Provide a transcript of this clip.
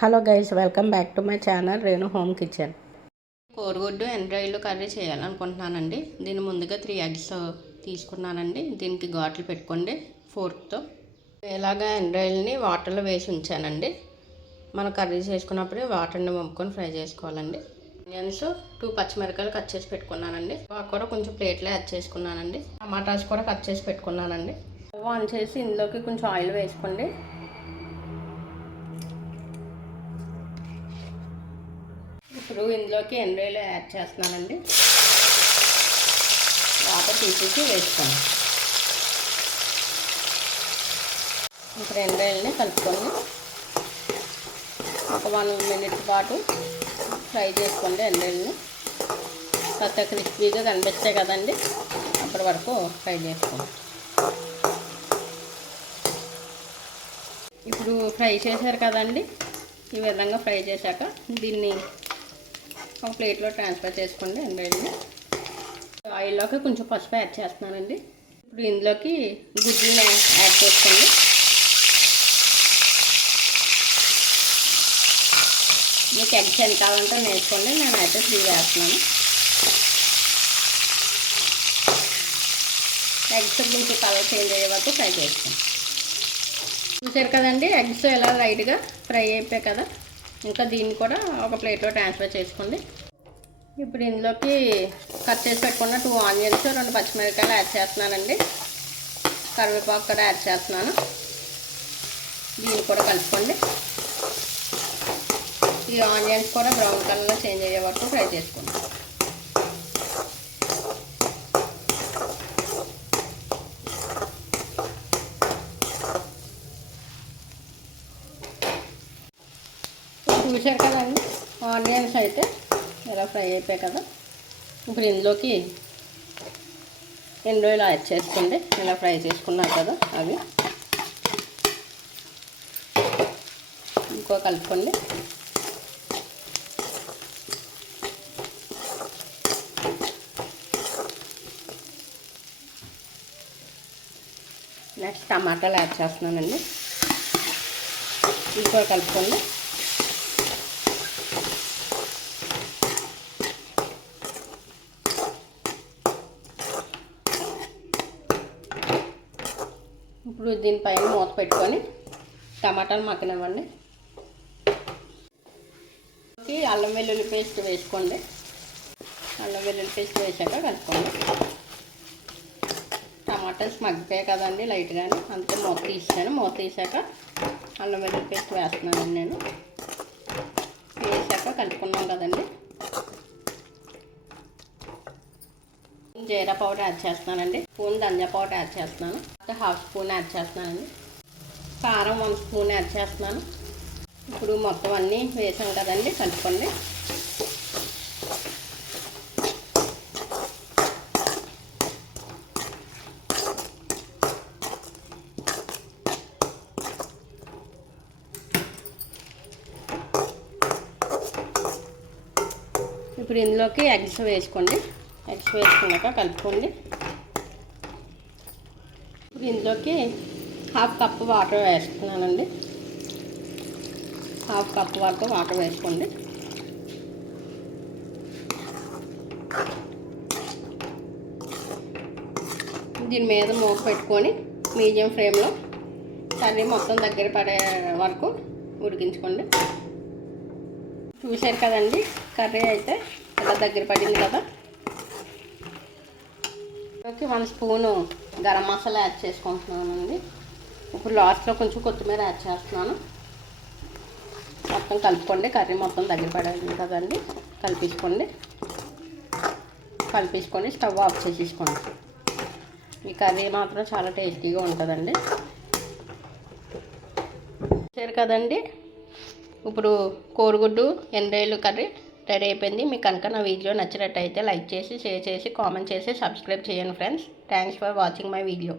Hello guys welcome back to my channel Renu home kitchen. కోరుగుడ్డు ఎండ్రాయిలు curry చేయాలనుకుంటున్నానండి. దీన్ని ముందుగా త్రీ ఎగ్స్ తీసుకున్నానండి. దీనికి ఘాట్లు పెట్టుకోండి ఫోర్క్తో. ఇలాగా ఎండ్రాయిల్ని వాటర్లో వేసి ఉంచానండి. మనం కర్రీ చేసుకున్నప్పుడే వాటర్ని వంపుకొని ఫ్రై చేసుకోవాలండి. ఆనియన్స్ టూ పచ్చిమిరకాయలు కట్ చేసి పెట్టుకున్నానండి. కూడా కొంచెం ప్లేట్లో యాడ్ చేసుకున్నానండి. టమాటాస్ కూడా కట్ చేసి పెట్టుకున్నానండి. ఆన్ చేసి ఇందులోకి కొంచెం ఆయిల్ వేసుకోండి. ఇప్పుడు ఇందులోకి ఎండ్రాయిలు యాడ్ చేస్తున్నానండి. వాటర్ తీసేసి వేసుకోండి ఇప్పుడు ఎండ్రాయిల్ని కలుపుకొని ఒక వన్ మినిట్ పాటు ఫ్రై చేసుకోండి ఎండ్రాయిల్ని కొత్త క్రిస్పీగా కనిపిస్తాయి కదండి. అప్పటి వరకు ఫ్రై చేసుకోండి. ఇప్పుడు ఫ్రై చేశారు కదండి. ఈ విధంగా ఫ్రై చేశాక దీన్ని ఒక ప్లేట్లో ట్రాన్స్ఫర్ చేసుకోండి ఎండ్రాయిల్ని ఆయిల్లోకి కొంచెం పసుపు యాడ్ చేస్తున్నానండి. ఇప్పుడు ఇందులోకి గుడ్లను యాడ్ చేసుకోండి. మీకు ఎగ్స్ ఎన్ని కావాలంటే నేర్చుకోండి నేను అయితే త్రీ వేస్తున్నాను. ఎగ్స్ కొంచెం కలర్ చేంజ్ అయ్యే వరకు ఫ్రై చేస్తాను. చూసారు కదండి ఎగ్స్ ఎలా లైట్గా ఫ్రై అయిపోయాయి కదా? ఇంకా దీన్ని కూడా ఒక ప్లేట్లో ట్రాన్స్ఫర్ చేసుకోండి. ఇప్పుడు ఇందులోకి కట్ చేసి పెట్టుకున్న టూ ఆనియన్స్ రెండు పచ్చిమిరపకాయలు యాడ్ చేస్తున్నానండి. కరివేపాకు కూడా యాడ్ చేస్తున్నాను. దీన్ని కూడా కలుపుకోండి. ఈ ఆనియన్స్ కూడా బ్రౌన్ కలర్లో చేంజ్ అయ్యే వరకు ఫ్రై చేసుకోండి. చూశారు కదండి ఆనియన్స్ అయితే ఇలా ఫ్రై అయిపోయాయి కదా. ఇప్పుడు ఇందులోకి రెండు ఇలా యాడ్ చేసుకోండి ఇలా ఫ్రై చేసుకున్నారు కదా అవి. ఇంకో కలుపుకోండి. నెక్స్ట్ టమాటాలు యాడ్ చేస్తున్నానండి. ఇంకో కలుపుకోండి. ఇప్పుడు దీనిపైన మూత పెట్టుకొని టమాటాలు మక్కనివ్వండి అల్లం వెల్లుల్లి పేస్ట్ వేసుకోండి. అల్లం వెల్లుల్లి పేస్ట్ వేసాక కలుపుకోండి. టమాటాస్ మగ్గిపోయాయి కదండి లైట్గానే అంతే మూత తీసాను మూత తీసాక అల్లం వెల్లుల్లి పేస్ట్ వేస్తున్నానండి నేను. వేసాక కలుపుకున్నాం కదండి. జీరా పౌడర్ యాడ్ చేస్తున్నానండి. స్పూన్ ధనియా పౌడర్ యాడ్ చేస్తున్నాను. హాఫ్ స్పూన్ యాడ్ చేస్తున్నానండి. కారం వన్ స్పూన్ యాడ్ చేస్తున్నాను. ఇప్పుడు మొత్తం అన్నీ వేసాం కదండి కలుపుకోండి. ఇప్పుడు ఇందులోకి ఎగ్స్ వేసుకోండి. ఎగ్స్ వేసుకున్నాక కలుపుకోండి. ఇప్పుడు ఇందులోకి హాఫ్ కప్ వాటర్ వేస్తున్నానండి. హాఫ్ కప్ వరకు వాటర్ వేసుకోండి. దీని మీద మూత పెట్టుకొని మీడియం ఫ్లేమ్లో కర్రీ మొత్తం దగ్గర పడే వరకు ఉడికించుకోండి. చూశారు కదండి కర్రీ అయితే ఇలా దగ్గర పడింది కదా? Okay one spoon garam masala add చేసుకుంటున్నానండి. ఇప్పుడు లాస్ట్లో కొంచెం కొత్తిమీర యాడ్ చేస్తున్నాను. మొత్తం కలుపుకోండి కర్రీ మొత్తం దగ్గర పడేది కదండి. కలిపించుకోండి కలిపించుకొని స్టవ్ ఆఫ్ చేసేసుకోండి. ఈ కర్రీ మాత్రం చాలా టేస్టీగా ఉంటుందండి. సరే కదండి. ఇప్పుడు కోరుగుడ్డు ఎండ్రాయిలు కర్రీ. రెడీ అయిపోయింది. మీకు కనుక నా వీడియో నచ్చినట్టయితే లైక్ చేసి షేర్ చేసి కామెంట్ చేసి సబ్స్క్రైబ్ చేయండి friends. Thanks for watching my video.